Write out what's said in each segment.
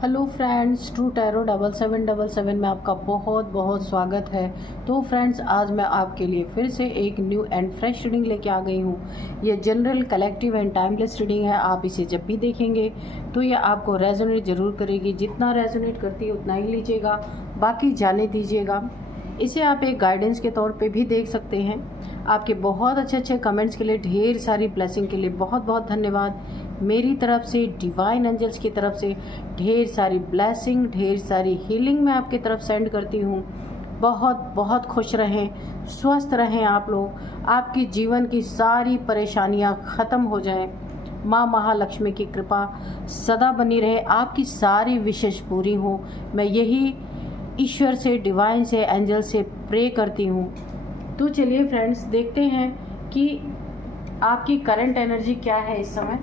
Hello friends, true tarot 7777 में आपका बहुत बहुत स्वागत है। तो फ्रेंड्स, आज मैं आपके लिए फिर से एक न्यू एंड फ्रेश रीडिंग लेके आ गई हूँ। ये general, collective and timeless reading है। आप इसे जब भी देखेंगे तो ये आपको रेजोनेट ज़रूर करेगी। जितना रेजोनेट करती है उतना ही लीजिएगा, बाकी जाने दीजिएगा। इसे आप एक गाइडेंस के तौर पे भी देख सकते हैं। आपके बहुत अच्छे कमेंट्स के लिए, ढेर सारी ब्लेसिंग के लिए बहुत बहुत धन्यवाद। मेरी तरफ से, डिवाइन एंजल्स की तरफ से ढेर सारी ब्लेसिंग, ढेर सारी हीलिंग मैं आपकी तरफ सेंड करती हूँ। बहुत बहुत खुश रहें, स्वस्थ रहें आप लोग। आपकी जीवन की सारी परेशानियाँ ख़त्म हो जाएं। माँ महालक्ष्मी की कृपा सदा बनी रहे, आपकी सारी विशेष पूरी हो। मैं यही ईश्वर से, डिवाइन से, एंजल से प्रे करती हूँ। तो चलिए फ्रेंड्स, देखते हैं कि आपकी करंट एनर्जी क्या है इस समय।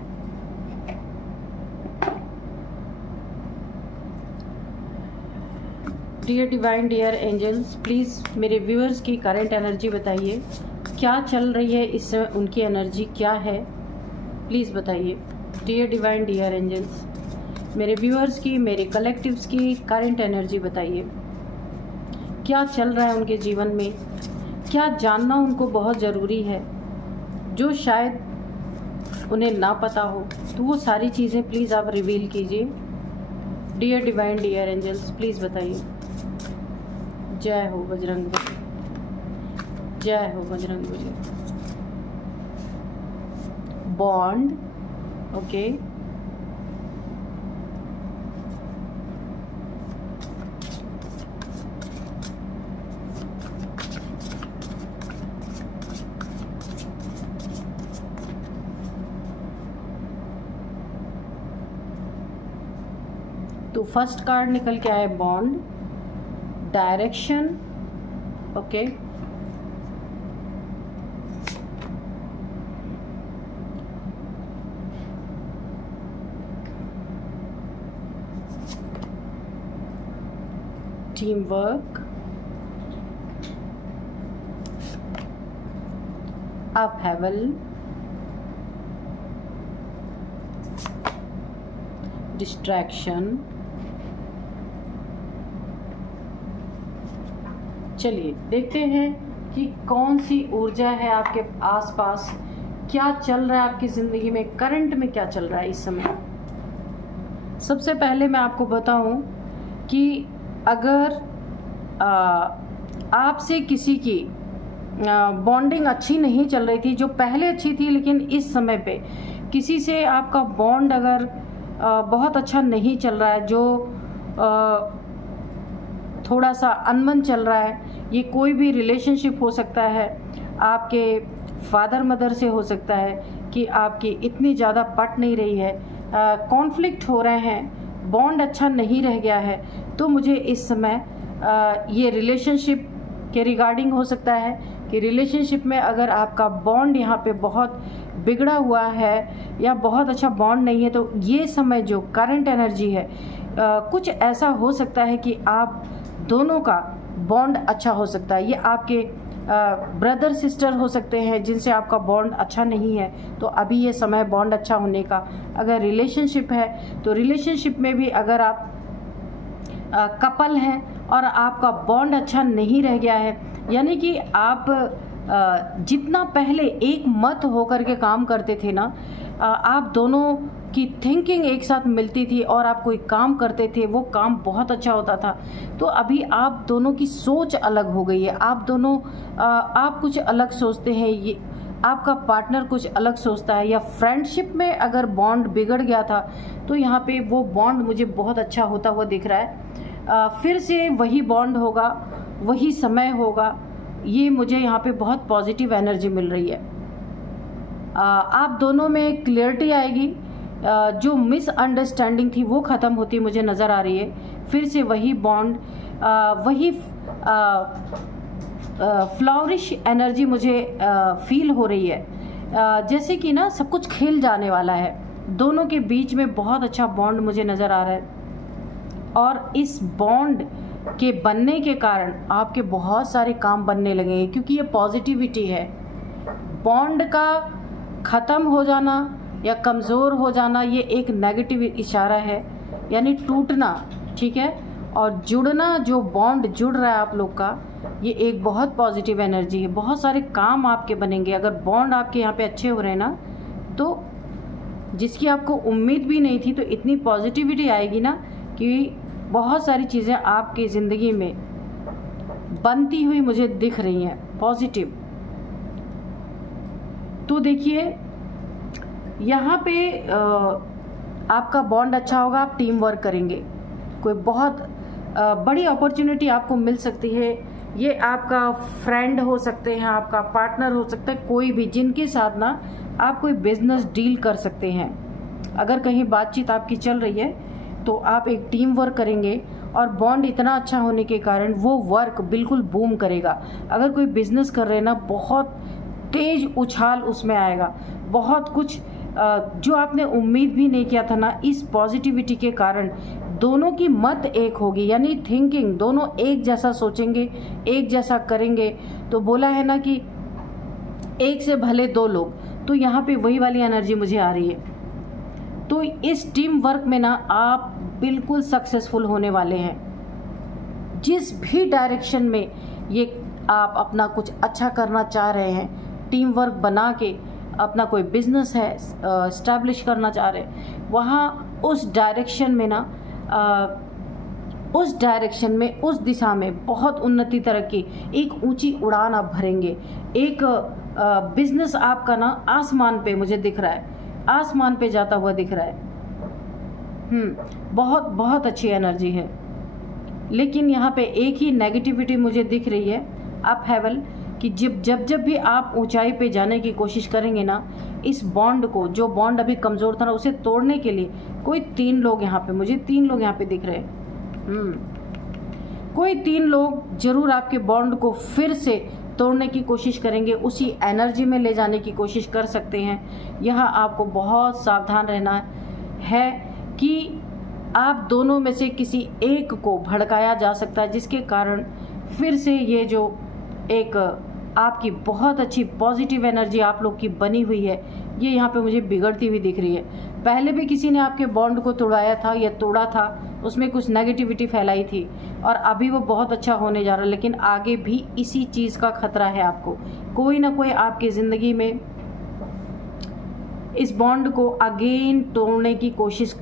Dear divine, dear angels, please मेरे व्यूअर्स की करंट एनर्जी बताइए। क्या चल रही है इस समय, उनकी एनर्जी क्या है, प्लीज़ बताइए। डियर डिवाइन, डियर एंजल्स, मेरे व्यूअर्स की, मेरे कलेक्टिव्स की करंट एनर्जी बताइए। क्या चल रहा है उनके जीवन में, क्या जानना उनको बहुत ज़रूरी है, जो शायद उन्हें ना पता हो। तो वो सारी चीज़ें प्लीज़ आप रिवील कीजिए। Dear divine, dear angels, please बताइए। जय हो बजरंग बली, जय हो बजरंग बली। Bond, okay. तो फर्स्ट कार्ड निकल के आए bond, direction, okay. Team work, upheaval, distraction. चलिए देखते हैं कि कौन सी ऊर्जा है आपके आसपास, क्या चल रहा है आपकी ज़िंदगी में, करंट में क्या चल रहा है इस समय। सबसे पहले मैं आपको बताऊं कि अगर आपसे किसी की बॉन्डिंग अच्छी नहीं चल रही थी, जो पहले अच्छी थी, लेकिन इस समय पे किसी से आपका बॉन्ड अगर बहुत अच्छा नहीं चल रहा है, जो थोड़ा सा अनबन चल रहा है, ये कोई भी रिलेशनशिप हो सकता है, आपके फादर मदर से हो सकता है कि आपकी इतनी ज़्यादा पट नहीं रही है, कॉन्फ्लिक्ट हो रहे हैं, बॉन्ड अच्छा नहीं रह गया है, तो मुझे इस समय ये रिलेशनशिप के रिगार्डिंग हो सकता है कि रिलेशनशिप में अगर आपका बॉन्ड यहाँ पे बहुत बिगड़ा हुआ है या बहुत अच्छा बॉन्ड नहीं है, तो ये समय जो करंट एनर्जी है, कुछ ऐसा हो सकता है कि आप दोनों का बॉन्ड अच्छा हो सकता है। ये आपके ब्रदर सिस्टर हो सकते हैं जिनसे आपका बॉन्ड अच्छा नहीं है, तो अभी ये समय बॉन्ड अच्छा होने का। अगर रिलेशनशिप है तो रिलेशनशिप में भी अगर आप कपल हैं और आपका बॉन्ड अच्छा नहीं रह गया है, यानी कि आप जितना पहले एक मत होकर के काम करते थे ना, आप दोनों की थिंकिंग एक साथ मिलती थी और आप कोई काम करते थे, वो काम बहुत अच्छा होता था, तो अभी आप दोनों की सोच अलग हो गई है। आप दोनों आप कुछ अलग सोचते हैं, ये आपका पार्टनर कुछ अलग सोचता है। या फ्रेंडशिप में अगर बॉन्ड बिगड़ गया था तो यहाँ पे वो बॉन्ड मुझे बहुत अच्छा होता हुआ दिख रहा है। फिर से वही बॉन्ड होगा, वही समय होगा, ये मुझे यहाँ पे बहुत पॉजिटिव एनर्जी मिल रही है। आप दोनों में क्लियरिटी आएगी, जो मिसअंडरस्टैंडिंग थी वो ख़त्म होती मुझे नज़र आ रही है। फिर से वही बॉन्ड, वही फ्लावरिश एनर्जी मुझे फील हो रही है, जैसे कि ना सब कुछ खिल जाने वाला है। दोनों के बीच में बहुत अच्छा बॉन्ड मुझे नज़र आ रहा है, और इस बॉन्ड के बनने के कारण आपके बहुत सारे काम बनने लगेंगे, क्योंकि ये पॉजिटिविटी है। बॉन्ड का ख़त्म हो जाना या कमज़ोर हो जाना ये एक नेगेटिव इशारा है। यानी टूटना, ठीक है, और जुड़ना, जो बॉन्ड जुड़ रहा है आप लोग का, ये एक बहुत पॉजिटिव एनर्जी है। बहुत सारे काम आपके बनेंगे अगर बॉन्ड आपके यहाँ पे अच्छे हो रहे हैं ना, तो जिसकी आपको उम्मीद भी नहीं थी, तो इतनी पॉजिटिविटी आएगी ना कि बहुत सारी चीज़ें आपकी ज़िंदगी में बनती हुई मुझे दिख रही हैं पॉजिटिव। तो देखिए यहाँ पे आपका बॉन्ड अच्छा होगा, आप टीम वर्क करेंगे, कोई बहुत बड़ी अपॉर्चुनिटी आपको मिल सकती है। ये आपका फ्रेंड हो सकते हैं, आपका पार्टनर हो सकता है, कोई भी जिनके साथ ना आप कोई बिजनेस डील कर सकते हैं। अगर कहीं बातचीत आपकी चल रही है तो आप एक टीम वर्क करेंगे और बॉन्ड इतना अच्छा होने के कारण वो वर्क बिल्कुल बूम करेगा। अगर कोई बिजनेस कर रहे हैं ना, बहुत तेज उछाल उसमें आएगा, बहुत कुछ जो आपने उम्मीद भी नहीं किया था ना, इस पॉजिटिविटी के कारण दोनों की मत एक होगी, यानी थिंकिंग, दोनों एक जैसा सोचेंगे, एक जैसा करेंगे। तो बोला है ना कि एक से भले दो लोग, तो यहाँ पे वही वाली एनर्जी मुझे आ रही है। तो इस टीम वर्क में ना आप बिल्कुल सक्सेसफुल होने वाले हैं। जिस भी डायरेक्शन में ये आप अपना कुछ अच्छा करना चाह रहे हैं, टीम वर्क बना के अपना कोई बिजनेस है एस्टैब्लिश करना चाह रहे हैं, वहाँ उस डायरेक्शन में ना उस डायरेक्शन में, उस दिशा में बहुत उन्नति, तरक्की, एक ऊंची उड़ान आप भरेंगे। एक बिजनेस आपका ना आसमान पे मुझे दिख रहा है, आसमान पे जाता हुआ दिख रहा है। बहुत बहुत अच्छी एनर्जी है। लेकिन यहाँ पे एक ही नेगेटिविटी मुझे दिख रही है अप हेवल, कि जब भी आप ऊंचाई पे जाने की कोशिश करेंगे ना, इस बॉन्ड को, जो बॉन्ड अभी कमज़ोर था ना, उसे तोड़ने के लिए कोई 3 लोग यहाँ पे, मुझे 3 लोग यहाँ पे दिख रहे हैं। कोई 3 लोग जरूर आपके बॉन्ड को फिर से तोड़ने की कोशिश करेंगे, उसी एनर्जी में ले जाने की कोशिश कर सकते हैं। यहाँ आपको बहुत सावधान रहना है कि आप दोनों में से किसी एक को भड़काया जा सकता है, जिसके कारण फिर से ये जो एक आपकी बहुत अच्छी पॉजिटिव एनर्जी आप लोग की बनी हुई है, ये यहाँ पे मुझे बिगड़ती हुई दिख रही है। पहले भी किसी ने आपके बॉन्ड को तोड़ाया था या तोड़ा था, उसमें कुछ नेगेटिविटी फैलाई थी, और अभी वो बहुत अच्छा होने जा रहा है। लेकिन आगे भी इसी चीज़ का खतरा है आपको। कोई ना कोई आपकी ज़िंदगी में इस बॉन्ड को अगेन तोड़ने की कोशिश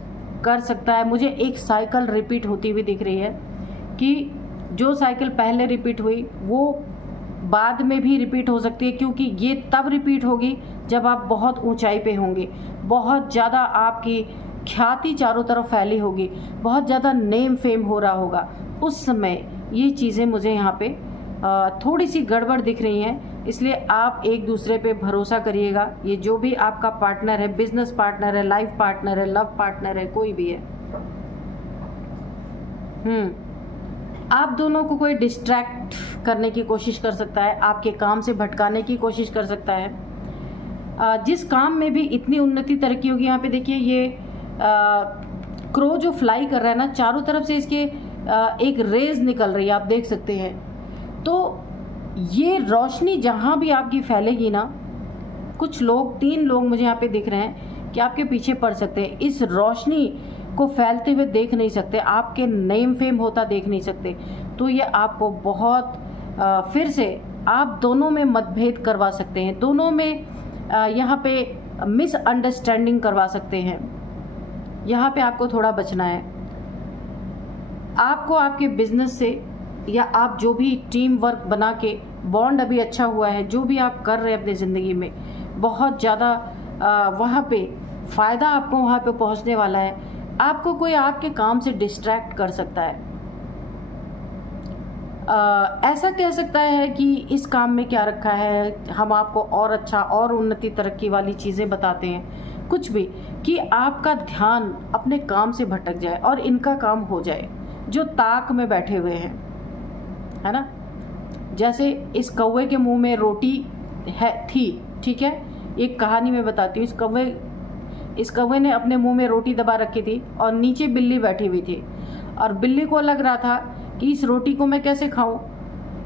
कर सकता है। मुझे एक साइकिल रिपीट होती हुई दिख रही है कि जो साइकिल पहले रिपीट हुई वो बाद में भी रिपीट हो सकती है, क्योंकि ये तब रिपीट होगी जब आप बहुत ऊंचाई पे होंगे, बहुत ज़्यादा आपकी ख्याति चारों तरफ फैली होगी, बहुत ज़्यादा नेम फेम हो रहा होगा। उस समय ये चीज़ें मुझे यहाँ पे थोड़ी सी गड़बड़ दिख रही हैं। इसलिए आप एक दूसरे पे भरोसा करिएगा। ये जो भी आपका पार्टनर है, बिजनेस पार्टनर है, लाइफ पार्टनर है, लव पार्टनर है, कोई भी है, आप दोनों को कोई डिस्ट्रैक्ट करने की कोशिश कर सकता है, आपके काम से भटकाने की कोशिश कर सकता है। जिस काम में भी इतनी उन्नति तरक्की होगी, यहाँ पे देखिए ये क्रो जो फ्लाई कर रहा है ना, चारों तरफ से इसके एक रेज निकल रही है, आप देख सकते हैं। तो ये रोशनी जहाँ भी आपकी फैलेगी ना, कुछ लोग, 3 लोग मुझे यहाँ पे दिख रहे हैं कि आपके पीछे पड़ सकते हैं। इस रोशनी को फैलते हुए देख नहीं सकते, आपके नेम फेम होता देख नहीं सकते। तो ये आपको बहुत फिर से आप दोनों में मतभेद करवा सकते हैं, दोनों में यहाँ पे मिसअंडरस्टैंडिंग करवा सकते हैं। यहाँ पे आपको थोड़ा बचना है। आपको आपके बिजनेस से, या आप जो भी टीम वर्क बना के बॉन्ड अभी अच्छा हुआ है, जो भी आप कर रहे हैं अपनी ज़िंदगी में, बहुत ज़्यादा वहाँ पे फ़ायदा आपको वहाँ पे पहुँचने वाला है। आपको कोई आपके काम से डिस्ट्रैक्ट कर सकता है, ऐसा कह सकता है कि इस काम में क्या रखा है, हम आपको और अच्छा और उन्नति तरक्की वाली चीज़ें बताते हैं, कुछ भी, कि आपका ध्यान अपने काम से भटक जाए और इनका काम हो जाए जो ताक में बैठे हुए हैं, है ना। जैसे इस कौवे के मुंह में रोटी थी, ठीक है, एक कहानी में बताती हूँ। इस कौवे ने अपने मुंह में रोटी दबा रखी थी और नीचे बिल्ली बैठी हुई थी, और बिल्ली को लग रहा था कि इस रोटी को मैं कैसे खाऊं।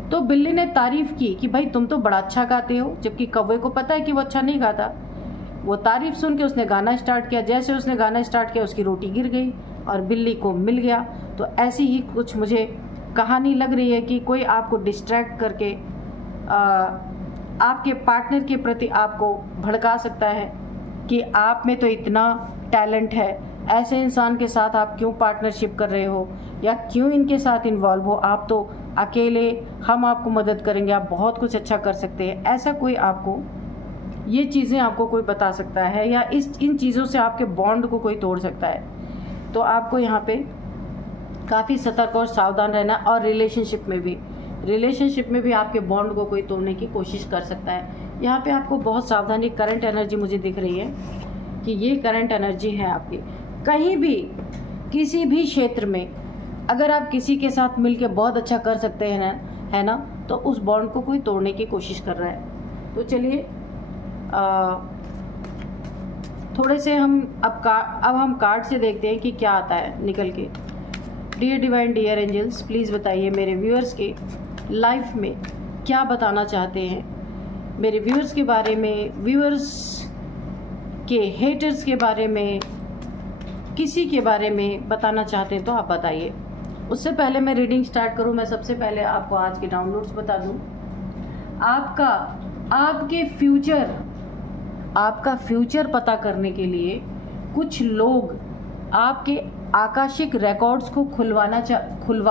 तो बिल्ली ने तारीफ की कि भाई तुम तो बड़ा अच्छा गाते हो, जबकि कौवे को पता है कि वो अच्छा नहीं गाता। वो तारीफ सुन के उसने गाना स्टार्ट किया। जैसे उसने गाना स्टार्ट किया, उसकी रोटी गिर गई और बिल्ली को मिल गया। तो ऐसी ही कुछ मुझे कहानी लग रही है कि कोई आपको डिस्ट्रैक्ट करके आपके पार्टनर के प्रति आपको भड़का सकता है कि आप में तो इतना टैलेंट है, ऐसे इंसान के साथ आप क्यों पार्टनरशिप कर रहे हो या क्यों इनके साथ इन्वॉल्व हो, आप तो अकेले, हम आपको मदद करेंगे, आप बहुत कुछ अच्छा कर सकते हैं। ऐसा कोई आपको ये चीज़ें आपको कोई बता सकता है या इन चीज़ों से आपके बॉन्ड को कोई तोड़ सकता है। तो आपको यहाँ पे काफ़ी सतर्क और सावधान रहना। और रिलेशनशिप में भी आपके बॉन्ड को कोई तोड़ने की कोशिश कर सकता है। यहाँ पे आपको बहुत सावधानी, करंट एनर्जी मुझे दिख रही है कि ये करंट एनर्जी है आपकी। कहीं भी किसी भी क्षेत्र में अगर आप किसी के साथ मिलके बहुत अच्छा कर सकते हैं है ना, तो उस बॉन्ड को कोई तोड़ने की कोशिश कर रहा है। तो चलिए थोड़े से अब हम कार्ड से देखते हैं कि क्या आता है निकल के। Dear divine, dear angels, please बताइए मेरे व्यूअर्स के लाइफ में क्या बताना चाहते हैं, मेरे व्यूअर्स के बारे में, व्यूअर्स के हेटर्स के बारे में, किसी के बारे में बताना चाहते हैं तो आप बताइए। उससे पहले मैं रीडिंग स्टार्ट करूं, मैं सबसे पहले आपको आज के डाउनलोड्स बता दूं। आपका फ्यूचर पता करने के लिए कुछ लोग आपके आकाशिक रिकॉर्ड्स को खुलवा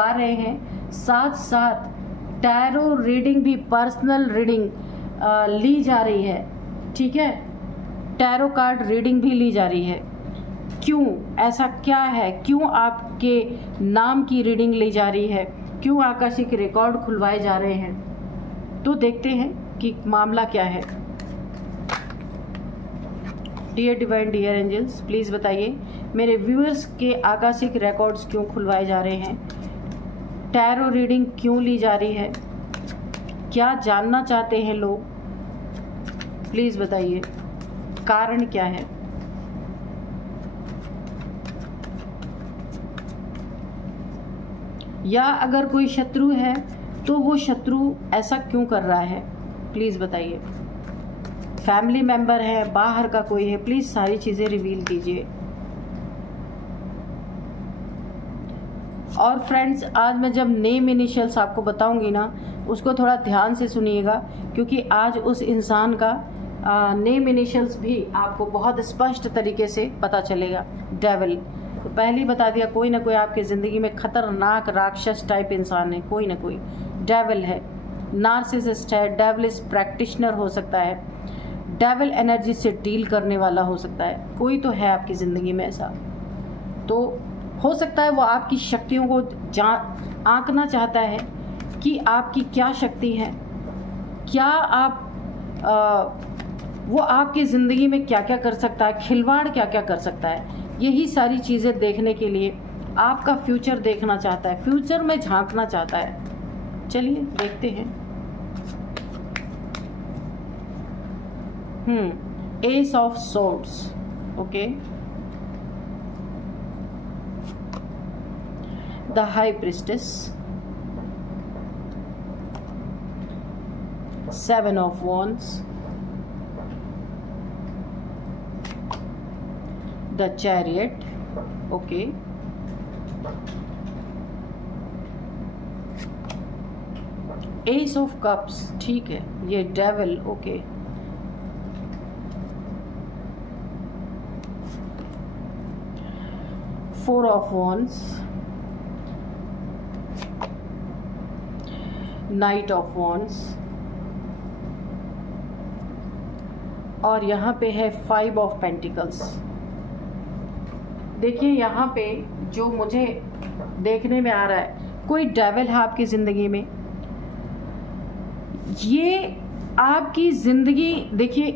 रहे हैं। साथ साथ टैरो रीडिंग भी, पर्सनल रीडिंग ली जा रही है। ठीक है, टैरो कार्ड रीडिंग भी ली जा रही है। क्यों, ऐसा क्या है, क्यों आपके नाम की रीडिंग ली जा रही है, क्यों आकाशिक रिकॉर्ड खुलवाए जा रहे हैं, तो देखते हैं कि मामला क्या है। Dear divine, dear angels, please बताइए मेरे व्यूअर्स के आकाशिक रिकॉर्ड्स क्यों खुलवाए जा रहे हैं, टैरो रीडिंग क्यों ली जा रही है, क्या जानना चाहते हैं लोग, प्लीज़ बताइए कारण क्या है। या अगर कोई शत्रु है तो वो शत्रु ऐसा क्यों कर रहा है, प्लीज़ बताइए। फैमिली मेंबर है, बाहर का कोई है, प्लीज़ सारी चीज़ें रिवील कीजिए। और फ्रेंड्स, आज मैं जब नेम इनिशियल्स आपको बताऊंगी ना, उसको थोड़ा ध्यान से सुनिएगा, क्योंकि आज उस इंसान का नेम इनिशियल्स भी आपको बहुत स्पष्ट तरीके से पता चलेगा। डेविल, तो पहले ही बता दिया, कोई ना कोई आपकी ज़िंदगी में खतरनाक राक्षस टाइप इंसान है, कोई ना कोई डेविल है, नार्सिसिस्ट है, डेविलिश प्रैक्टिशनर हो सकता है, डेविल एनर्जी से डील करने वाला हो सकता है, कोई तो है आपकी ज़िंदगी में ऐसा। तो हो सकता है वो आपकी शक्तियों को आंकना चाहता है कि आपकी क्या शक्ति है, क्या आप वो आपकी ज़िंदगी में क्या क्या कर सकता है, खिलवाड़ क्या क्या कर सकता है। यही सारी चीज़ें देखने के लिए आपका फ्यूचर देखना चाहता है, फ्यूचर में झांकना चाहता है। चलिए देखते हैं। S of swords, okay, the high priestess, 7 of wands, the chariot, okay, S of cups, ठीक है, ये devil, okay, four of wands, night of wands, और यहाँ पे है 5 ऑफ पेंटिकल्स। देखिए यहाँ पे जो मुझे देखने में आ रहा है, कोई डेविल है आपकी ज़िंदगी में। ये आपकी ज़िंदगी, देखिए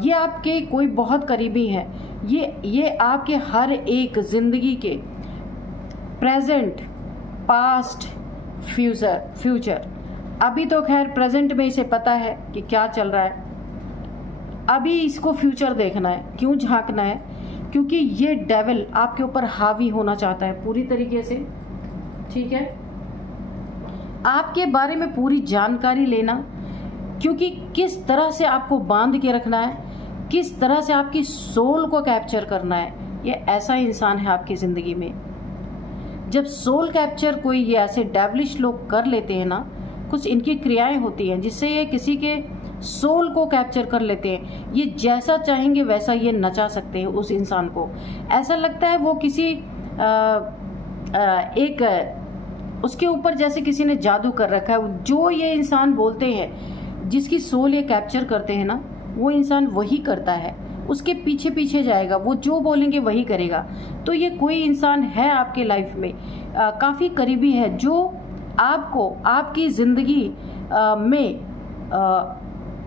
ये आपके कोई बहुत करीबी है, ये आपके हर एक ज़िंदगी के प्रेजेंट, पास्ट, फ्यूचर। अभी तो खैर प्रेजेंट में इसे पता है कि क्या चल रहा है, अभी इसको फ्यूचर देखना है। क्यों झांकना है? क्योंकि ये डेविल आपके ऊपर हावी होना चाहता है पूरी तरीके से, ठीक है, आपके बारे में पूरी जानकारी लेना, क्योंकि किस तरह से आपको बांध के रखना है, किस तरह से आपकी सोल को कैप्चर करना है, ये ऐसा इंसान है आपकी ज़िंदगी में। जब सोल कैप्चर कोई ये ऐसे डेविलिश लोग कर लेते हैं ना, कुछ इनकी क्रियाएं होती हैं जिससे ये किसी के सोल को कैप्चर कर लेते हैं। ये जैसा चाहेंगे वैसा ये नचा सकते हैं उस इंसान को। ऐसा लगता है वो किसी उसके ऊपर जैसे किसी ने जादू कर रखा है। जो ये इंसान बोलते हैं, जिसकी सोल ये कैप्चर करते हैं ना, वो इंसान वही करता है, उसके पीछे पीछे जाएगा, वो जो बोलेंगे वही करेगा। तो ये कोई इंसान है आपके लाइफ में काफ़ी करीबी है, जो आपको आपकी ज़िंदगी में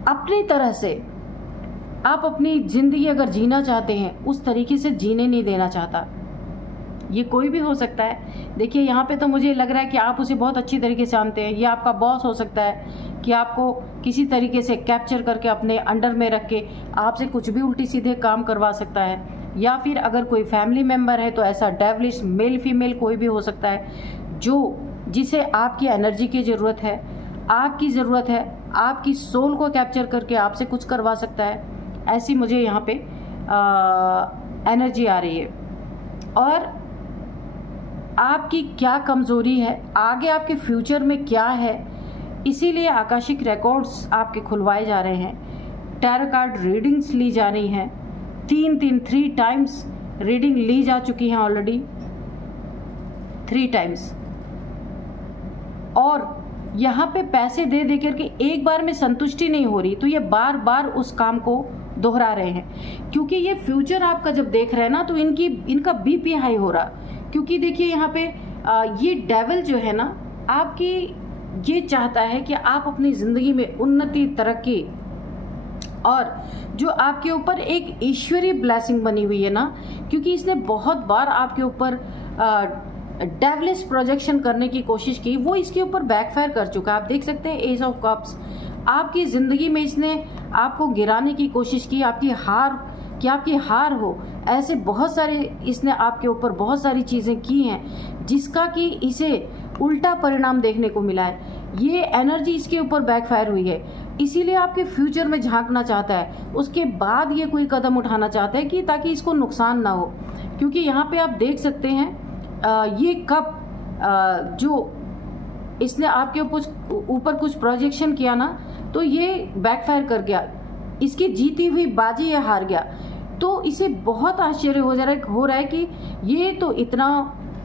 अपनी तरह से आप अपनी ज़िंदगी अगर जीना चाहते हैं उस तरीके से जीने नहीं देना चाहता। ये कोई भी हो सकता है। देखिए यहाँ पे तो मुझे लग रहा है कि आप उसे बहुत अच्छी तरीके से जानते हैं। ये आपका बॉस हो सकता है कि आपको किसी तरीके से कैप्चर करके अपने अंडर में रख के आपसे कुछ भी उल्टी सीधे काम करवा सकता है। या फिर अगर कोई फैमिली मेम्बर है तो ऐसा डेविलिश मेल फीमेल कोई भी हो सकता है जिसे आपकी एनर्जी की ज़रूरत है, आपकी ज़रूरत है, आपकी सोल को कैप्चर करके आपसे कुछ करवा सकता है। ऐसी मुझे यहाँ पे एनर्जी आ रही है। और आपकी क्या कमज़ोरी है, आगे आपके फ्यूचर में क्या है, इसीलिए आकाशिक रिकॉर्ड्स आपके खुलवाए जा रहे हैं। टैरो कार्ड रीडिंग्स ली जा रही हैं। 3 टाइम्स रीडिंग ली जा चुकी हैं ऑलरेडी, 3 टाइम्स। और यहाँ पे पैसे दे दे करके एक बार में संतुष्टि नहीं हो रही, तो ये बार बार उस काम को दोहरा रहे हैं। क्योंकि ये फ्यूचर आपका जब देख रहे हैं ना, तो इनका बीपी हाई हो रहा। क्योंकि देखिए यहाँ पे ये डेविल जो है ना, आपकी ये चाहता है कि आप अपनी ज़िंदगी में उन्नति, तरक्की, और जो आपके ऊपर एक ईश्वरीय ब्लेसिंग बनी हुई है ना, क्योंकि इसने बहुत बार आपके ऊपर डेविलिश प्रोजेक्शन करने की कोशिश की, वो इसके ऊपर बैकफायर कर चुका है। आप देख सकते हैं एज ऑफ कप्स, आपकी ज़िंदगी में इसने आपको गिराने की कोशिश की, आपकी हार हो, ऐसे बहुत सारे इसने आपके ऊपर बहुत सारी चीज़ें की हैं जिसका कि इसे उल्टा परिणाम देखने को मिला है। ये एनर्जी इसके ऊपर बैकफायर हुई है, इसीलिए आपके फ्यूचर में झांकना चाहता है। उसके बाद ये कोई कदम उठाना चाहता है कि ताकि इसको नुकसान ना हो। क्योंकि यहाँ पे आप देख सकते हैं ये कप जो इसने आपके ऊपर कुछ प्रोजेक्शन किया ना, तो ये बैकफायर कर गया। इसकी जीती हुई बाजी ये हार गया। तो इसे बहुत आश्चर्य हो रहा है कि ये तो इतना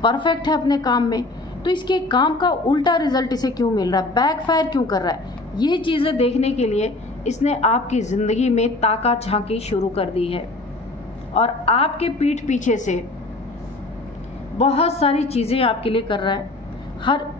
परफेक्ट है अपने काम में, तो इसके काम का उल्टा रिजल्ट इसे क्यों मिल रहा है, बैकफायर क्यों कर रहा है। ये चीज़ें देखने के लिए इसने आपकी ज़िंदगी में ताका झांकी शुरू कर दी है। और आपके पीठ पीछे से बहुत सारी चीज़ें आपके लिए कर रहा है।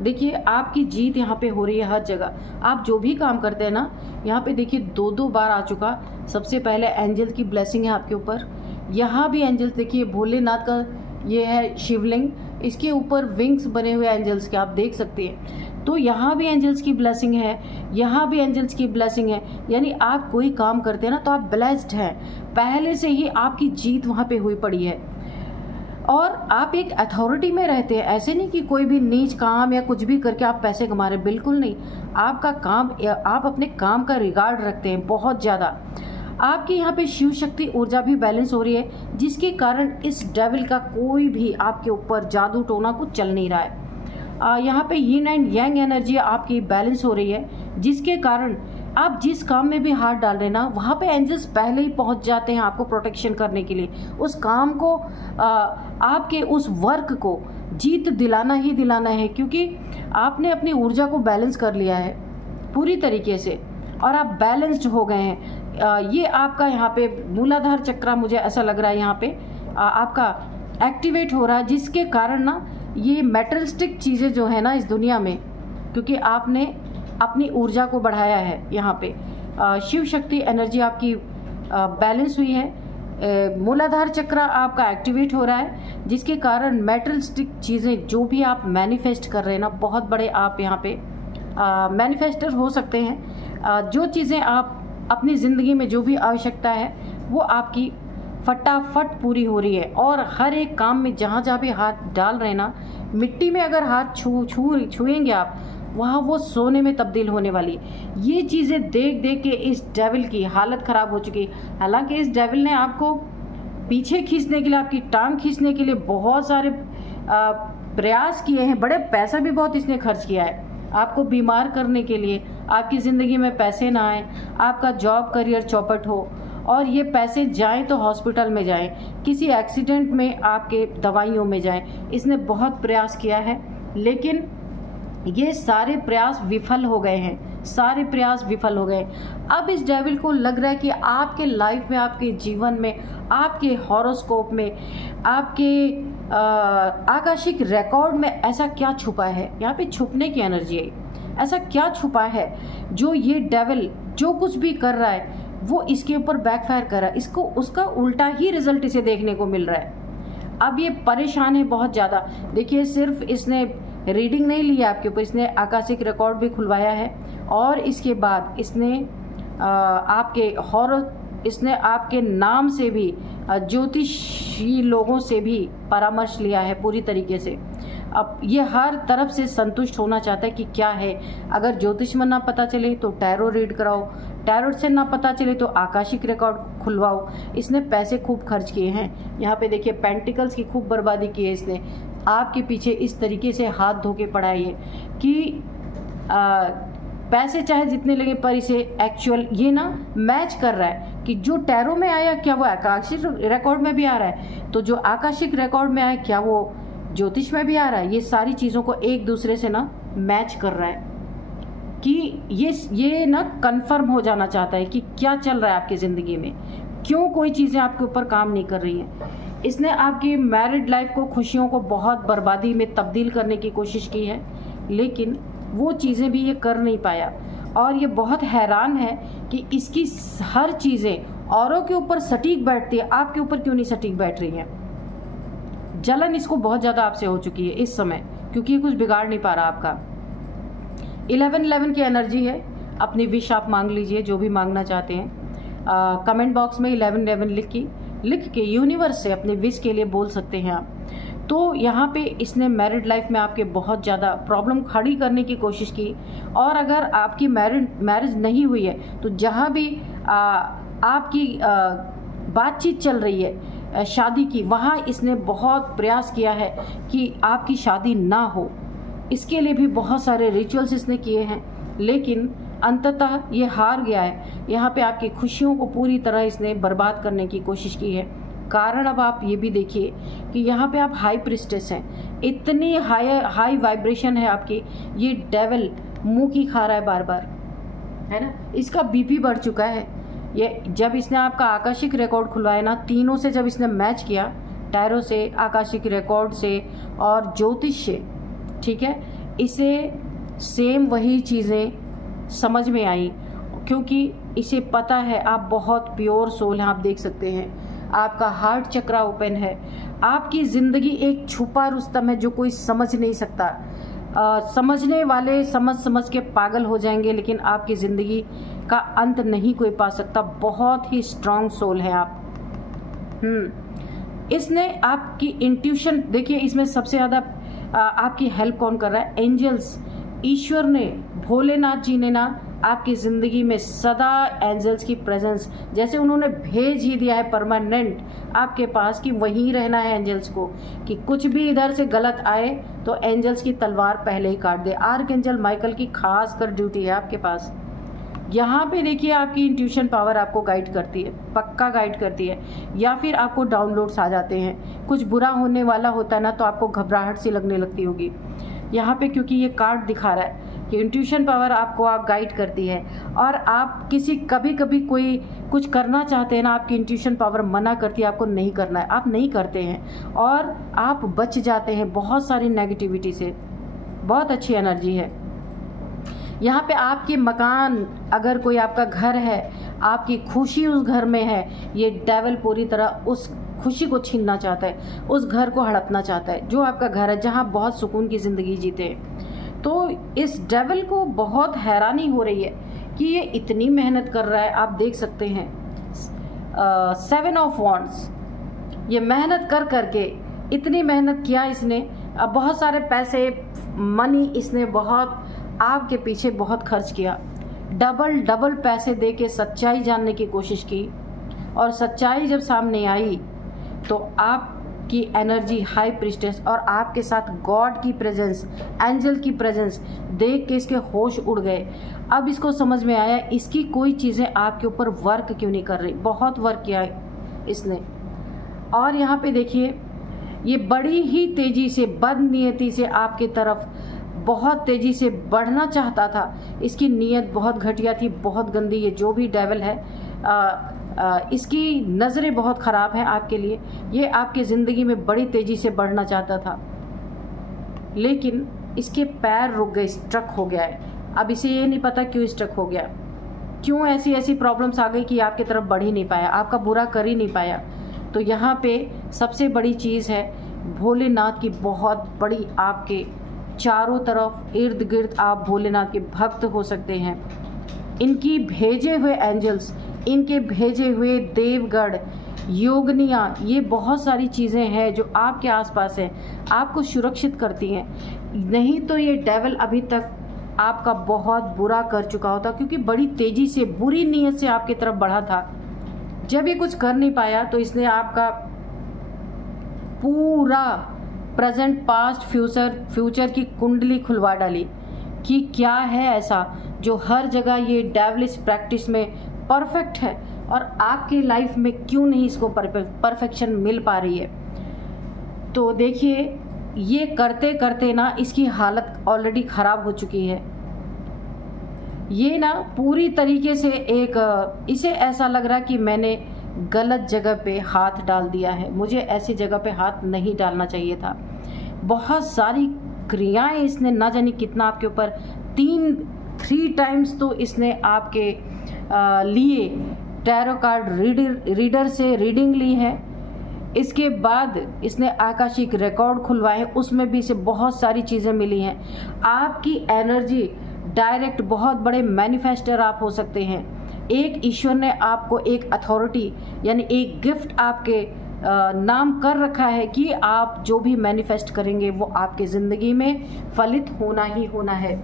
देखिए आपकी जीत यहाँ पे हो रही है हर जगह। आप जो भी काम करते हैं ना, यहाँ पे देखिए 2 बार आ चुका। सबसे पहले एंजल की ब्लेसिंग है आपके ऊपर। यहाँ भी एंजल्स देखिए, भोलेनाथ का ये है शिवलिंग, इसके ऊपर विंग्स बने हुए एंजल्स के आप देख सकते हैं। तो यहाँ भी एंजल्स की ब्लेसिंग है, यहाँ भी एंजल्स की ब्लेसिंग है। यानी आप कोई काम करते हैं ना, तो आप ब्लेस्ड हैं, पहले से ही आपकी जीत वहाँ पे हुई पड़ी है। और आप एक अथॉरिटी में रहते हैं। ऐसे नहीं कि कोई भी नीच काम या कुछ भी करके आप पैसे कमा रहे, बिल्कुल नहीं। आपका काम, आप अपने काम का रिगार्ड रखते हैं बहुत ज़्यादा। आपकी यहाँ पे शिव शक्ति ऊर्जा भी बैलेंस हो रही है, जिसके कारण इस डेविल का कोई भी आपके ऊपर जादू टोना कुछ चल नहीं रहा है। यहाँ पे यिन एंड यांग एनर्जी आपकी बैलेंस हो रही है, जिसके कारण आप जिस काम में भी हाथ डाल रहे हैं ना, वहाँ पे एंजल्स पहले ही पहुँच जाते हैं आपको प्रोटेक्शन करने के लिए। उस काम को आपके उस वर्क को जीत दिलाना ही दिलाना है, क्योंकि आपने अपनी ऊर्जा को बैलेंस कर लिया है पूरी तरीके से और आप बैलेंस्ड हो गए हैं। ये आपका यहाँ पे मूलाधार चक्र, मुझे ऐसा लग रहा है यहाँ पे आपका एक्टिवेट हो रहा है, जिसके कारण ना ये मेटलिस्टिक चीज़ें जो है ना इस दुनिया में, क्योंकि आपने अपनी ऊर्जा को बढ़ाया है। यहाँ पे शिव शक्ति एनर्जी आपकी बैलेंस हुई है, मूलाधार चक्र आपका एक्टिवेट हो रहा है, जिसके कारण मेटलिस्टिक चीज़ें जो भी आप मैनिफेस्ट कर रहे हैं ना, बहुत बड़े आप यहाँ पे मैनिफेस्टर हो सकते हैं। जो चीज़ें आप अपनी ज़िंदगी में जो भी आवश्यकता है वो आपकी फटाफट पूरी हो रही है। और हर एक काम में जहाँ जहाँ भी हाथ डाल रहे हैं ना, मिट्टी में अगर हाथ छुएंगे आप, वहाँ वो सोने में तब्दील होने वाली। ये चीज़ें देख देख के इस डेविल की हालत ख़राब हो चुकी। हालांकि इस डेविल ने आपको पीछे खींचने के लिए, आपकी टांग खींचने के लिए बहुत सारे प्रयास किए हैं, बड़े पैसा भी बहुत इसने खर्च किया है आपको बीमार करने के लिए, आपकी ज़िंदगी में पैसे ना आए, आपका जॉब करियर चौपट हो, और ये पैसे जाएं तो हॉस्पिटल में जाएं, किसी एक्सीडेंट में आपके दवाइयों में जाएं। इसने बहुत प्रयास किया है, लेकिन ये सारे प्रयास विफल हो गए हैं, सारे प्रयास विफल हो गए। अब इस डेविल को लग रहा है कि आपके लाइफ में, आपके जीवन में, आपके हॉरोस्कोप में, आपके आकाशिक रिकॉर्ड में ऐसा क्या छुपा है, यहाँ पे छुपने की एनर्जी है, ऐसा क्या छुपा है जो ये डेविल जो कुछ भी कर रहा है वो इसके ऊपर बैकफायर कर रहा है, इसको उसका उल्टा ही रिजल्ट इसे देखने को मिल रहा है। अब ये परेशान है बहुत ज़्यादा। देखिए, सिर्फ इसने रीडिंग नहीं ली आपके ऊपर, इसने आकाशिक रिकॉर्ड भी खुलवाया है, और इसके बाद इसने इसने आपके नाम से भी, ज्योतिषी लोगों से भी परामर्श लिया है पूरी तरीके से। अब ये हर तरफ से संतुष्ट होना चाहता है कि क्या है, अगर ज्योतिष में ना पता चले तो टैरो रीड कराओ, टैरो से ना पता चले तो आकाशिक रिकॉर्ड खुलवाओ। इसने पैसे खूब खर्च किए हैं। यहाँ पे देखिए, पेंटिकल्स की खूब बर्बादी की है इसने, आपके पीछे इस तरीके से हाथ धो के पड़ा है कि पैसे चाहे जितने लगे, पर इसे एक्चुअल ये ना मैच कर रहा है कि जो टैरो में आया क्या वो आकाशिक रिकॉर्ड में भी आ रहा है, तो जो आकाशिक रिकॉर्ड में आया क्या वो ज्योतिष में भी आ रहा है। ये सारी चीज़ों को एक दूसरे से ना मैच कर रहा है कि ये ना कंफर्म हो जाना चाहता है कि क्या चल रहा है आपकी ज़िंदगी में, क्यों कोई चीज़ें आपके ऊपर काम नहीं कर रही हैं। इसने आपकी मैरिड लाइफ को, खुशियों को बहुत बर्बादी में तब्दील करने की कोशिश की है, लेकिन वो चीज़ें भी ये कर नहीं पाया, और ये बहुत हैरान है कि इसकी हर चीज़ें औरों के ऊपर सटीक बैठती है, आपके ऊपर क्यों नहीं सटीक बैठ रही है। जलन इसको बहुत ज़्यादा आपसे हो चुकी है इस समय, क्योंकि ये कुछ बिगाड़ नहीं पा रहा आपका। 11-11 की एनर्जी है, अपनी विश आप मांग लीजिए जो भी मांगना चाहते हैं। कमेंट बॉक्स में 11-11 लिख के यूनिवर्स से अपने विश के लिए बोल सकते हैं आप। तो यहाँ पे इसने मैरिड लाइफ में आपके बहुत ज़्यादा प्रॉब्लम खड़ी करने की कोशिश की, और अगर आपकी मैरिज नहीं हुई है तो जहाँ भी आपकी बातचीत चल रही है शादी की, वहाँ इसने बहुत प्रयास किया है कि आपकी शादी ना हो। इसके लिए भी बहुत सारे रिचुअल्स इसने किए हैं, लेकिन अंततः ये हार गया है। यहाँ पे आपकी खुशियों को पूरी तरह इसने बर्बाद करने की कोशिश की है। कारण अब आप ये भी देखिए कि यहाँ पे आप हाई प्रिस्टेस हैं, इतनी हाई वाइब्रेशन है आपकी। ये डेविल मुंह की खा रहा है बार बार, है ना, इसका बीपी बढ़ चुका है। ये जब इसने आपका आकाशिक रिकॉर्ड खुलवाया ना, तीनों से जब इसने मैच किया, टैरो से, आकाशिक रिकॉर्ड से और ज्योतिष से, ठीक है, इसे सेम वही चीज़ें समझ में आई, क्योंकि इसे पता है आप बहुत प्योर सोल हैं। आप देख सकते हैं आपका हार्ट चक्रा ओपन है, आपकी ज़िंदगी एक छुपा रुस्तम है जो कोई समझ नहीं सकता। समझने वाले समझ के पागल हो जाएंगे, लेकिन आपकी ज़िंदगी का अंत नहीं कोई पा सकता। बहुत ही स्ट्रांग सोल है आप। इसने आपकी इंट्यूशन देखिए, इसमें सबसे ज़्यादा आपकी हेल्प कौन कर रहा है? एंजल्स। ईश्वर ने, भोलेनाथ जी ने ना आपकी ज़िंदगी में सदा एंजल्स की प्रेजेंस, जैसे उन्होंने भेज ही दिया है परमानेंट आपके पास कि वहीं रहना है एंजल्स को, कि कुछ भी इधर से गलत आए तो एंजल्स की तलवार पहले ही काट दे। आर्कएंजल माइकल की खास कर ड्यूटी है आपके पास। यहाँ पे देखिए आपकी इंट्यूशन पावर आपको गाइड करती है, पक्का गाइड करती है, या फिर आपको डाउनलोड्स आ जाते हैं। कुछ बुरा होने वाला होता है ना, तो आपको घबराहट सी लगने लगती होगी। यहाँ पे क्योंकि ये कार्ड दिखा रहा है कि इंट्यूशन पावर आपको गाइड करती है, और आप कभी कोई कुछ करना चाहते हैं ना, आपकी इंट्यूशन पावर मना करती है आपको नहीं करना है, आप नहीं करते हैं और आप बच जाते हैं बहुत सारी नेगेटिविटी से। बहुत अच्छी एनर्जी है। यहाँ पे आपके मकान, अगर कोई आपका घर है, आपकी खुशी उस घर में है, ये डेविल पूरी तरह उस खुशी को छीनना चाहता है, उस घर को हड़पना चाहता है जो आपका घर है, जहाँ बहुत सुकून की ज़िंदगी जीते हैं। तो इस डेविल को बहुत हैरानी हो रही है कि ये इतनी मेहनत कर रहा है। आप देख सकते हैं 7 ऑफ वॉन्ड्स, ये मेहनत कर करके इतनी मेहनत किया इसने, बहुत सारे पैसे, मनी इसने बहुत आपके पीछे बहुत खर्च किया, डबल पैसे दे के सच्चाई जानने की कोशिश की, और सच्चाई जब सामने आई तो आपकी एनर्जी हाई प्रीस्टेस और आपके साथ गॉड की प्रेजेंस, एंजल की प्रेजेंस देख के इसके होश उड़ गए। अब इसको समझ में आया इसकी कोई चीज़ें आपके ऊपर वर्क क्यों नहीं कर रही। बहुत वर्क किया इसने। और यहाँ पे देखिए ये बड़ी ही तेज़ी से, बदनीयती से आपकी तरफ बहुत तेज़ी से बढ़ना चाहता था। इसकी नीयत बहुत घटिया थी, बहुत गंदी। ये जो भी डेविल है इसकी नज़रें बहुत ख़राब हैं आपके लिए। ये आपके ज़िंदगी में बड़ी तेज़ी से बढ़ना चाहता था, लेकिन इसके पैर रुक गए, स्ट्रक हो गया है। अब इसे ये नहीं पता क्यों स्ट्रक हो गया, क्यों ऐसी प्रॉब्लम्स आ गई कि आपकी तरफ बढ़ ही नहीं पाया, आपका बुरा कर ही नहीं पाया। तो यहाँ पे सबसे बड़ी चीज़ है भोलेनाथ की बहुत बड़ी, आपके चारों तरफ इर्द गिर्द आप भोलेनाथ के भक्त हो सकते हैं। इनकी भेजे हुए एंजल्स, इनके भेजे हुए देवगढ़, योगनियाँ, ये बहुत सारी चीज़ें हैं जो आपके आसपास हैं, आपको सुरक्षित करती हैं। नहीं तो ये डेविल अभी तक आपका बहुत बुरा कर चुका होता, क्योंकि बड़ी तेज़ी से, बुरी नीयत से आपकी तरफ बढ़ा था। जब ये कुछ कर नहीं पाया तो इसने आपका पूरा प्रेजेंट, पास्ट, फ्यूचर की कुंडली खुलवा डाली कि क्या है ऐसा जो हर जगह ये डेविलिश प्रैक्टिस में परफेक्ट है और आपकी लाइफ में क्यों नहीं इसको परफेक्शन मिल पा रही है। तो देखिए ये करते करते ना इसकी हालत ऑलरेडी ख़राब हो चुकी है। ये ना पूरी तरीके से इसे ऐसा लग रहा कि मैंने गलत जगह पे हाथ डाल दिया है, मुझे ऐसी जगह पे हाथ नहीं डालना चाहिए था। बहुत सारी क्रियाएं इसने ना जाने कितना आपके ऊपर, 3 टाइम्स तो इसने आपके लिए टैरो कार्ड रीडर से रीडिंग ली है। इसके बाद इसने आकाशिक रिकॉर्ड खुलवाए, उसमें भी इसे बहुत सारी चीज़ें मिली हैं। आपकी एनर्जी डायरेक्ट, बहुत बड़े मैनिफेस्टर आप हो सकते हैं। एक ईश्वर ने आपको एक अथॉरिटी यानी एक गिफ्ट आपके नाम कर रखा है कि आप जो भी मैनिफेस्ट करेंगे वो आपके ज़िंदगी में फलित होना ही होना है।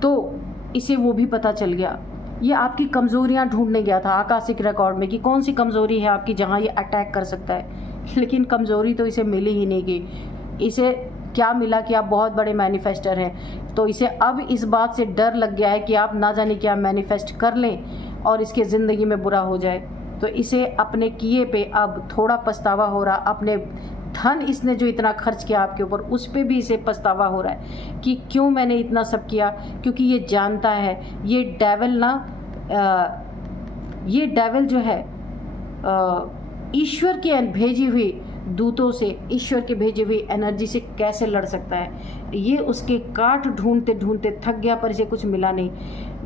तो इसे वो भी पता चल गया। ये आपकी कमज़ोरियां ढूंढने गया था आकाशिक रिकॉर्ड में कि कौन सी कमज़ोरी है आपकी जहां ये अटैक कर सकता है, लेकिन कमज़ोरी तो इसे मिली ही नहीं की। इसे क्या मिला कि आप बहुत बड़े मैनिफेस्टर हैं। तो इसे अब इस बात से डर लग गया है कि आप ना जाने क्या मैनिफेस्ट कर लें और इसके ज़िंदगी में बुरा हो जाए। तो इसे अपने किए पे अब थोड़ा पछतावा हो रहा। अपने धन इसने जो इतना खर्च किया आपके ऊपर, उस पे भी इसे पछतावा हो रहा है कि क्यों मैंने इतना सब किया। क्योंकि ये जानता है ये डेविल ना, ये डेविल जो है ईश्वर की भेजी हुई दूतों से, ईश्वर के भेजे हुई एनर्जी से कैसे लड़ सकता है। ये उसके काट ढूंढते ढूंढते थक गया पर इसे कुछ मिला नहीं।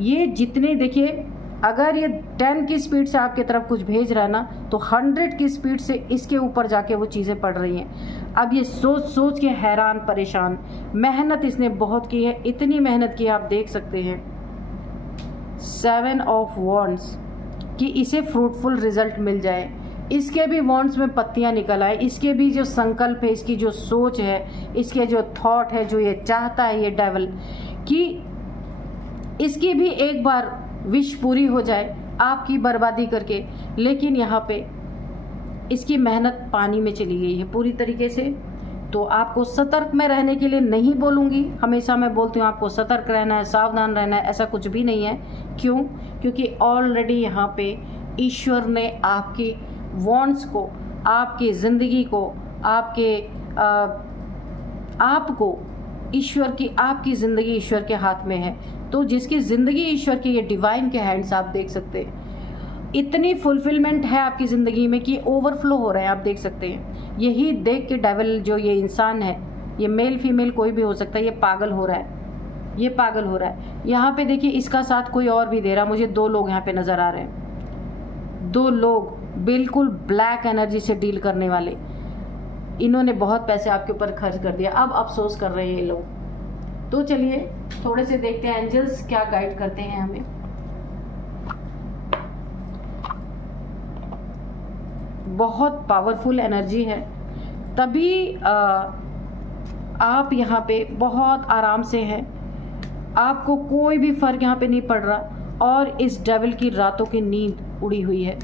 ये जितने, देखिए अगर ये 10 की स्पीड से आपकी तरफ कुछ भेज रहा है ना, तो 100 की स्पीड से इसके ऊपर जाके वो चीज़ें पड़ रही हैं। अब ये सोच सोच के हैरान परेशान, मेहनत इसने बहुत की है, इतनी मेहनत की आप देख सकते हैं 7 ऑफ वॉन्ड्स कि इसे फ्रूटफुल रिजल्ट मिल जाए। इसके भी वॉन्ड्स में पत्तियां निकल आए, इसके भी जो संकल्प है, इसकी जो सोच है, इसके जो थॉट है, जो ये चाहता है ये डेविल कि इसकी भी एक बार विश पूरी हो जाए आपकी बर्बादी करके। लेकिन यहाँ पे इसकी मेहनत पानी में चली गई है पूरी तरीके से। तो आपको सतर्क में रहने के लिए नहीं बोलूँगी, हमेशा मैं बोलती हूँ आपको सतर्क रहना है, सावधान रहना है, ऐसा कुछ भी नहीं है। क्यों? क्योंकि ऑलरेडी यहाँ पे ईश्वर ने आपकी वॉन्ट्स को, आपकी ज़िंदगी को, आपको ईश्वर की, आपकी ज़िंदगी ईश्वर के हाथ में है। तो जिसकी ज़िंदगी ईश्वर के, ये डिवाइन के हैंड्स आप देख सकते हैं। इतनी फुलफिलमेंट है आपकी ज़िंदगी में कि ओवरफ्लो हो रहा है, आप देख सकते हैं। यही देख के डेविल, जो ये इंसान है, ये मेल फीमेल कोई भी हो सकता है, ये पागल हो रहा है, ये पागल हो रहा है। यहाँ पे देखिए इसका साथ कोई और भी दे रहा है। मुझे 2 लोग यहाँ पे नज़र आ रहे हैं, 2 लोग बिल्कुल ब्लैक एनर्जी से डील करने वाले। इन्होंने बहुत पैसे आपके ऊपर खर्च कर दिया, अब अफसोस कर रहे हैं ये लोग। तो चलिए थोड़े से देखते हैं एंजल्स क्या गाइड करते हैं हमें। बहुत पावरफुल एनर्जी है, तभी आप यहाँ पे बहुत आराम से हैं, आपको कोई भी फर्क यहाँ पे नहीं पड़ रहा। और इस डेविल की रातों की नींद उड़ी हुई है।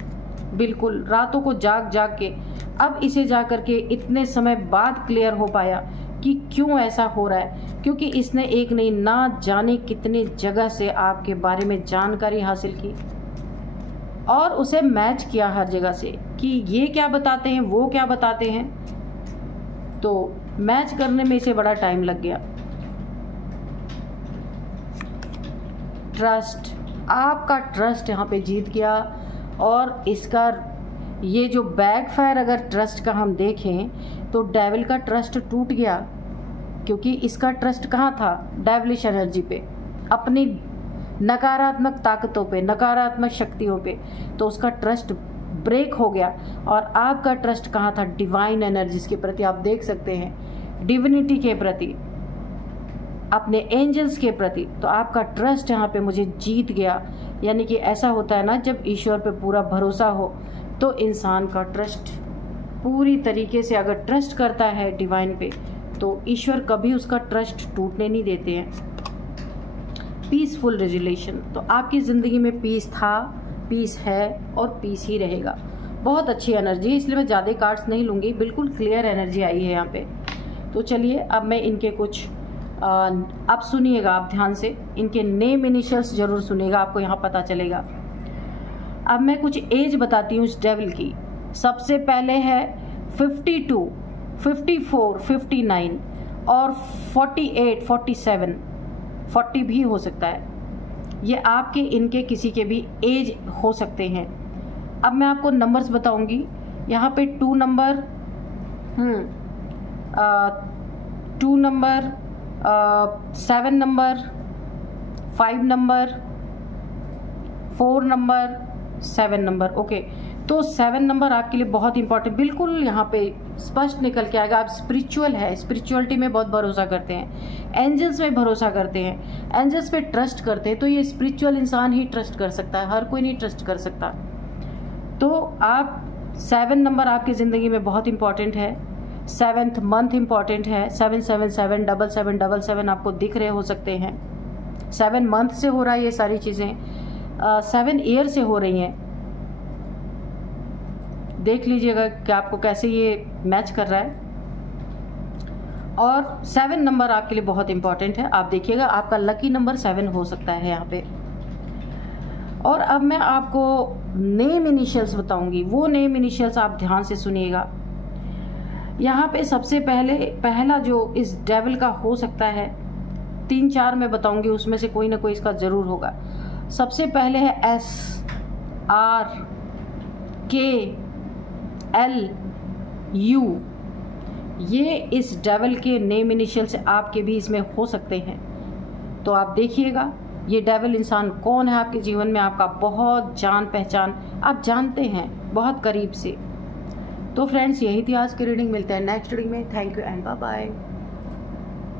बिल्कुल रातों को जाग जाग के, अब इसे जा करके इतने समय बाद क्लियर हो पाया कि क्यों ऐसा हो रहा है, क्योंकि इसने एक नहीं ना जाने कितने जगह से आपके बारे में जानकारी हासिल की और उसे मैच किया हर जगह से कि ये क्या बताते हैं, वो क्या बताते हैं। तो मैच करने में इसे बड़ा टाइम लग गया। ट्रस्ट, आपका ट्रस्ट यहाँ पे जीत गया और इसका ये जो बैकफायर अगर ट्रस्ट का हम देखें तो डेविल का ट्रस्ट टूट गया, क्योंकि इसका ट्रस्ट कहाँ था, डेविलिश एनर्जी पे, अपनी नकारात्मक ताकतों पे, नकारात्मक शक्तियों पे, तो उसका ट्रस्ट ब्रेक हो गया। और आपका ट्रस्ट कहाँ था, डिवाइन एनर्जीज के प्रति, आप देख सकते हैं डिविनिटी के प्रति, अपने एंजल्स के प्रति। तो आपका ट्रस्ट यहाँ पे मुझे जीत गया। यानी कि ऐसा होता है ना, जब ईश्वर पे पूरा भरोसा हो तो इंसान का ट्रस्ट पूरी तरीके से, अगर ट्रस्ट करता है डिवाइन पे तो ईश्वर कभी उसका ट्रस्ट टूटने नहीं देते हैं। पीसफुल रेजुलेशन, तो आपकी ज़िंदगी में पीस था, पीस है और पीस ही रहेगा। बहुत अच्छी एनर्जी, इसलिए मैं ज़्यादा कार्ड्स नहीं लूँगी, बिल्कुल क्लियर एनर्जी आई है यहाँ पे। तो चलिए अब मैं इनके कुछ अब सुनिएगा आप ध्यान से, इनके नेम इनिशियल्स जरूर सुनिएगा, आपको यहाँ पता चलेगा। अब मैं कुछ एज बताती हूँ इस डेविल की। सबसे पहले है 52, 54, 59 और 48, 47, 40 भी हो सकता है। ये आपके इनके किसी के भी एज हो सकते हैं। अब मैं आपको नंबर्स बताऊंगी। यहाँ पे 2 number, 2 number, 7 number, 5 number, 4 number, 7 number. Okay, तो 7 नंबर आपके लिए बहुत इंपॉर्टेंट, बिल्कुल यहाँ पे स्पष्ट निकल के आएगा। आप स्पिरिचुअल है, स्पिरिचुअलिटी में बहुत भरोसा करते हैं, एंजल्स में भरोसा करते हैं, एंजल्स पे ट्रस्ट करते हैं। तो ये स्पिरिचुअल इंसान ही ट्रस्ट कर सकता है, हर कोई नहीं ट्रस्ट कर सकता। तो आप 7 नंबर आपकी ज़िंदगी में बहुत इंपॉर्टेंट है। 7th मंथ इंपॉर्टेंट है। 777, 7777 आपको दिख रहे हो सकते हैं। 7 मंथ से हो रहा है ये सारी चीज़ें, 7 ईयर से हो रही हैं। देख लीजिएगा कि आपको कैसे ये मैच कर रहा है। और 7 नंबर आपके लिए बहुत इंपॉर्टेंट है। आप देखिएगा आपका लकी नंबर 7 हो सकता है यहाँ पे। और अब मैं आपको नेम इनिशियल्स बताऊंगी, वो नेम इनिशियल्स आप ध्यान से सुनिएगा। यहाँ पे सबसे पहला जो इस डेविल का हो सकता है, 3-4 मैं बताऊंगी, उसमें से कोई ना कोई इसका जरूर होगा। सबसे पहले है SRKLU। ये इस डेविल के नेम इनिशियल से आपके भी इसमें हो सकते हैं। तो आप देखिएगा ये डेविल इंसान कौन है आपके जीवन में, आपका बहुत जान पहचान, आप जानते हैं बहुत करीब से। तो फ्रेंड्स, यही थी आज की रीडिंग। मिलते हैं नेक्स्ट रीडिंग में। Thank you and bye bye.